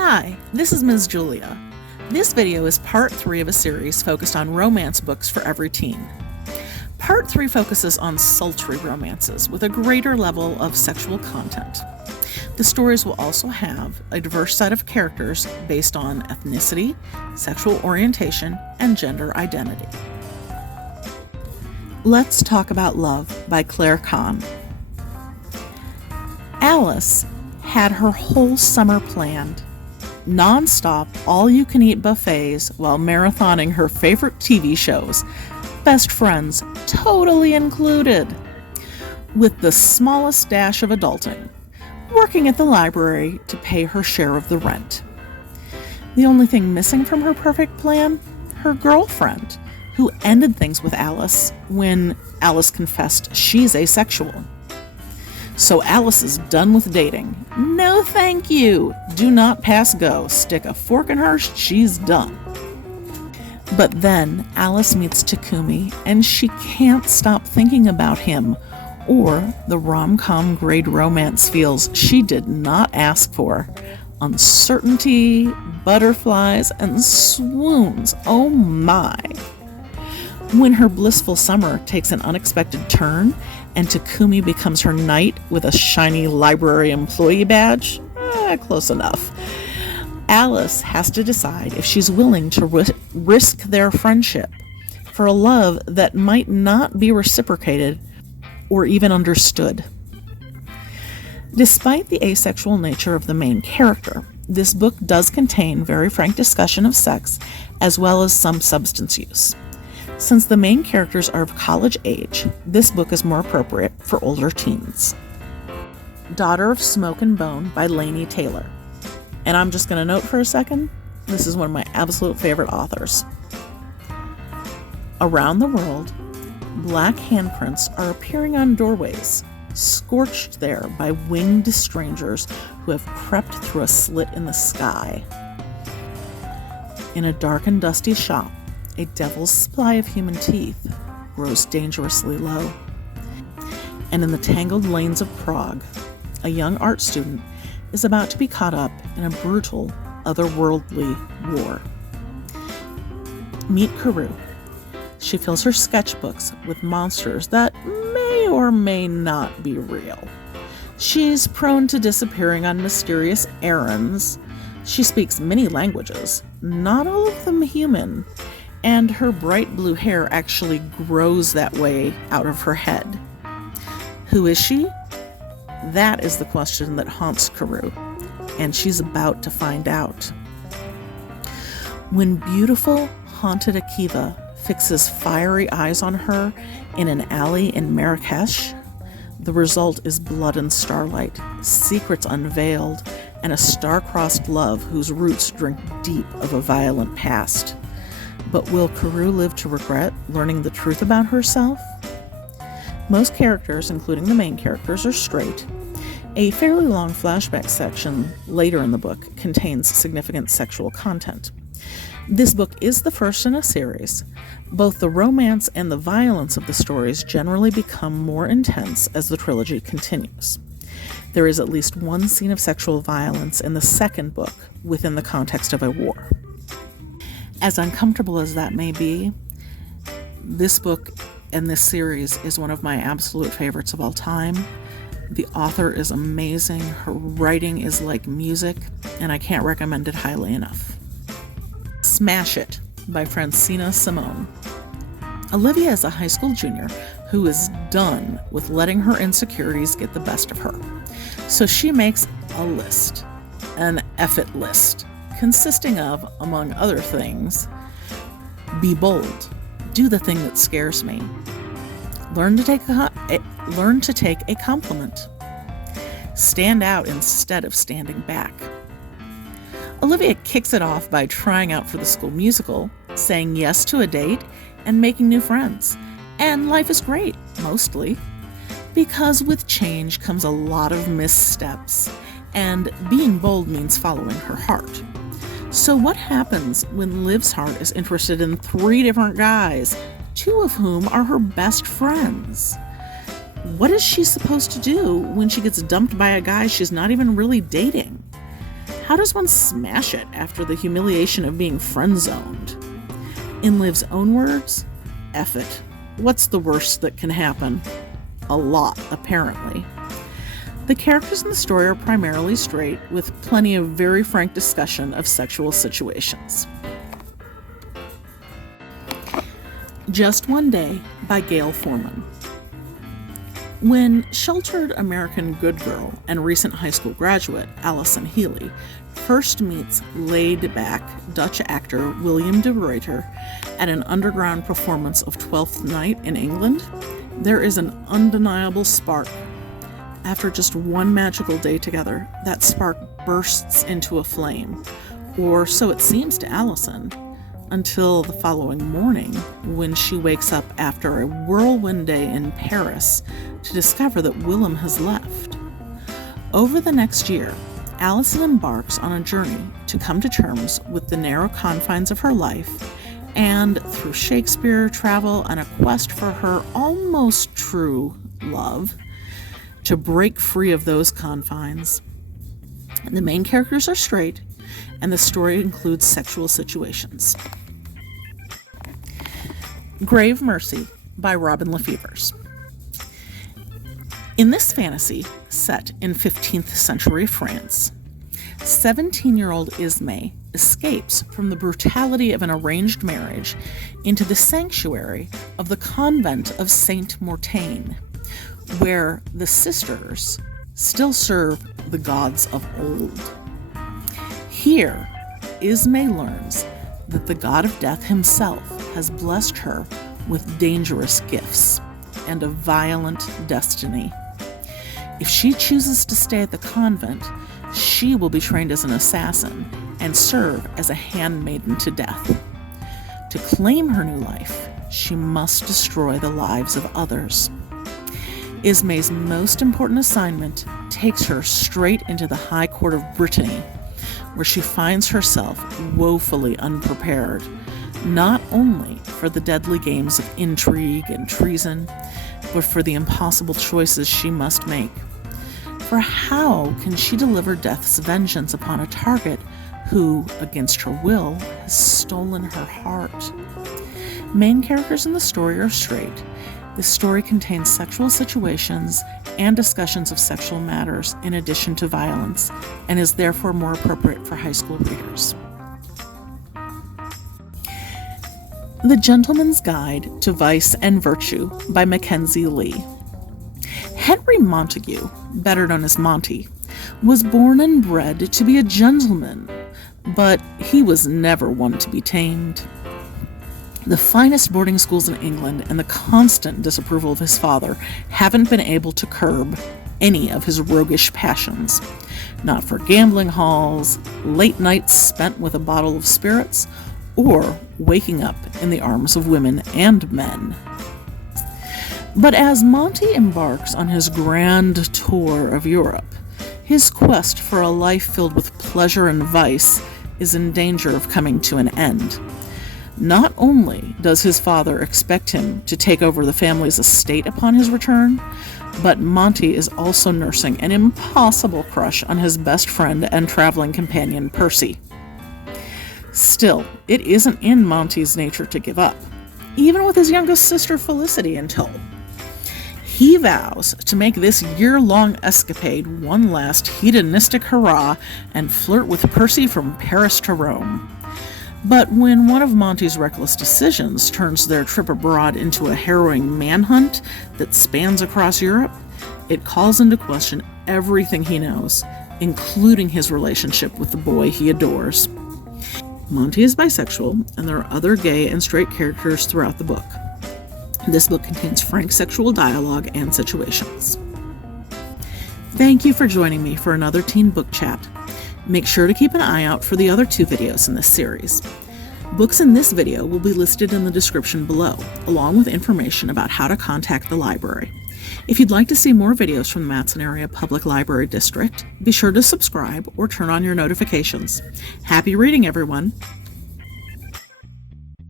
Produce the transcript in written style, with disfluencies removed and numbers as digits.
Hi, this is Ms. Julia. This video is part 3 of a series focused on romance books for every teen. Part 3 focuses on sultry romances with a greater level of sexual content. The stories will also have a diverse set of characters based on ethnicity, sexual orientation, and gender identity. Let's Talk About Love by Kann. Alice had her whole summer planned. Non-stop, all-you-can-eat buffets while marathoning her favorite TV shows, best friends totally included, with the smallest dash of adulting, working at the library to pay her share of the rent. The only thing missing from her perfect plan? Her girlfriend, who ended things with Alice when Alice confessed she's asexual. So Alice is done with dating. No thank you. Do not pass go. Stick a fork in her, she's done. But then Alice meets Takumi, and she can't stop thinking about him, or the rom-com grade romance feels she did not ask for. Uncertainty, butterflies, and swoons. Oh my. When her blissful summer takes an unexpected turn and Takumi becomes her knight with a shiny library employee badge, close enough. Alice has to decide if she's willing to risk their friendship for a love that might not be reciprocated or even understood. Despite the asexual nature of the main character, this book does contain very frank discussion of sex as well as some substance use. Since the main characters are of college age, this book is more appropriate for older teens. Daughter of Smoke and Bone by Laini Taylor. And I'm just going to note for a second, this is one of my absolute favorite authors. Around the world, black handprints are appearing on doorways, scorched there by winged strangers who have crept through a slit in the sky. In a dark and dusty shop, a devil's supply of human teeth grows dangerously low. And in the tangled lanes of Prague, a young art student is about to be caught up in a brutal, otherworldly war. Meet Karu. She fills her sketchbooks with monsters that may or may not be real. She's prone to disappearing on mysterious errands. She speaks many languages, not all of them human, and her bright blue hair actually grows that way out of her head. Who is she? That is the question that haunts Karu, and she's about to find out. When beautiful, haunted Akiva fixes fiery eyes on her in an alley in Marrakesh, the result is blood and starlight, secrets unveiled, and a star-crossed love whose roots drink deep of a violent past. But will Karu live to regret learning the truth about herself? Most characters, including the main characters, are straight. A fairly long flashback section later in the book contains significant sexual content. This book is the first in a series. Both the romance and the violence of the stories generally become more intense as the trilogy continues. There is at least one scene of sexual violence in the second book within the context of a war. As uncomfortable as that may be, this book and this series is one of my absolute favorites of all time. The author is amazing, her writing is like music, and I can't recommend it highly enough. Smash It by Francina Simone. Olivia is a high school junior who is done with letting her insecurities get the best of her. So she makes a list, an F-it list, consisting of, among other things, be bold, do the thing that scares me, learn to take a compliment, stand out instead of standing back. Olivia kicks it off by trying out for the school musical, saying yes to a date, and making new friends. And life is great, mostly, because with change comes a lot of missteps, and being bold means following her heart. So what happens when Liv's heart is interested in 3 different guys, 2 of whom are her best friends? What is she supposed to do when she gets dumped by a guy she's not even really dating? How does one smash it after the humiliation of being friend-zoned? In Liv's own words, F it. What's the worst that can happen? A lot, apparently. The characters in the story are primarily straight, with plenty of very frank discussion of sexual situations. Just One Day by Gayle Forman. When sheltered American good girl and recent high school graduate Allison Healy first meets laid-back Dutch actor William de Ruyter at an underground performance of Twelfth Night in England, there is an undeniable spark. After just one magical day together, that spark bursts into a flame, or so it seems to Allison, until the following morning when she wakes up after a whirlwind day in Paris to discover that Willem has left. Over the next year, Allison embarks on a journey to come to terms with the narrow confines of her life, and through Shakespeare, travel, and a quest for her almost true love, to break free of those confines. The main characters are straight, and the story includes sexual situations. Grave Mercy by Robin LaFevers. In this fantasy, set in 15th century France, 17-year-old Ismay escapes from the brutality of an arranged marriage into the sanctuary of the convent of Saint Mortaine, where the sisters still serve the gods of old. Here, Ismay learns that the god of death himself has blessed her with dangerous gifts and a violent destiny. If she chooses to stay at the convent, she will be trained as an assassin and serve as a handmaiden to death. To claim her new life, she must destroy the lives of others. Ismay's most important assignment takes her straight into the High Court of Brittany, where she finds herself woefully unprepared, not only for the deadly games of intrigue and treason, but for the impossible choices she must make. For how can she deliver death's vengeance upon a target who, against her will, has stolen her heart? Main characters in the story are straight. The story contains sexual situations and discussions of sexual matters in addition to violence, and is therefore more appropriate for high school readers. The Gentleman's Guide to Vice and Virtue by Mackenzi Lee. Henry Montague, better known as Monty, was born and bred to be a gentleman, but he was never one to be tamed. The finest boarding schools in England and the constant disapproval of his father haven't been able to curb any of his roguish passions. Not for gambling halls, late nights spent with a bottle of spirits, or waking up in the arms of women and men. But as Monty embarks on his grand tour of Europe, his quest for a life filled with pleasure and vice is in danger of coming to an end. Not only does his father expect him to take over the family's estate upon his return, but Monty is also nursing an impossible crush on his best friend and traveling companion, Percy. Still, it isn't in Monty's nature to give up, even with his youngest sister Felicity in tow. He vows to make this year-long escapade one last hedonistic hurrah and flirt with Percy from Paris to Rome. But when one of Monty's reckless decisions turns their trip abroad into a harrowing manhunt that spans across Europe, it calls into question everything he knows, including his relationship with the boy he adores. Monty is bisexual, and there are other gay and straight characters throughout the book. This book contains frank sexual dialogue and situations. Thank you for joining me for another teen book chat. Make sure to keep an eye out for the other 2 videos in this series. Books in this video will be listed in the description below, along with information about how to contact the library. If you'd like to see more videos from the Matson Area Public Library District, be sure to subscribe or turn on your notifications. Happy reading, everyone!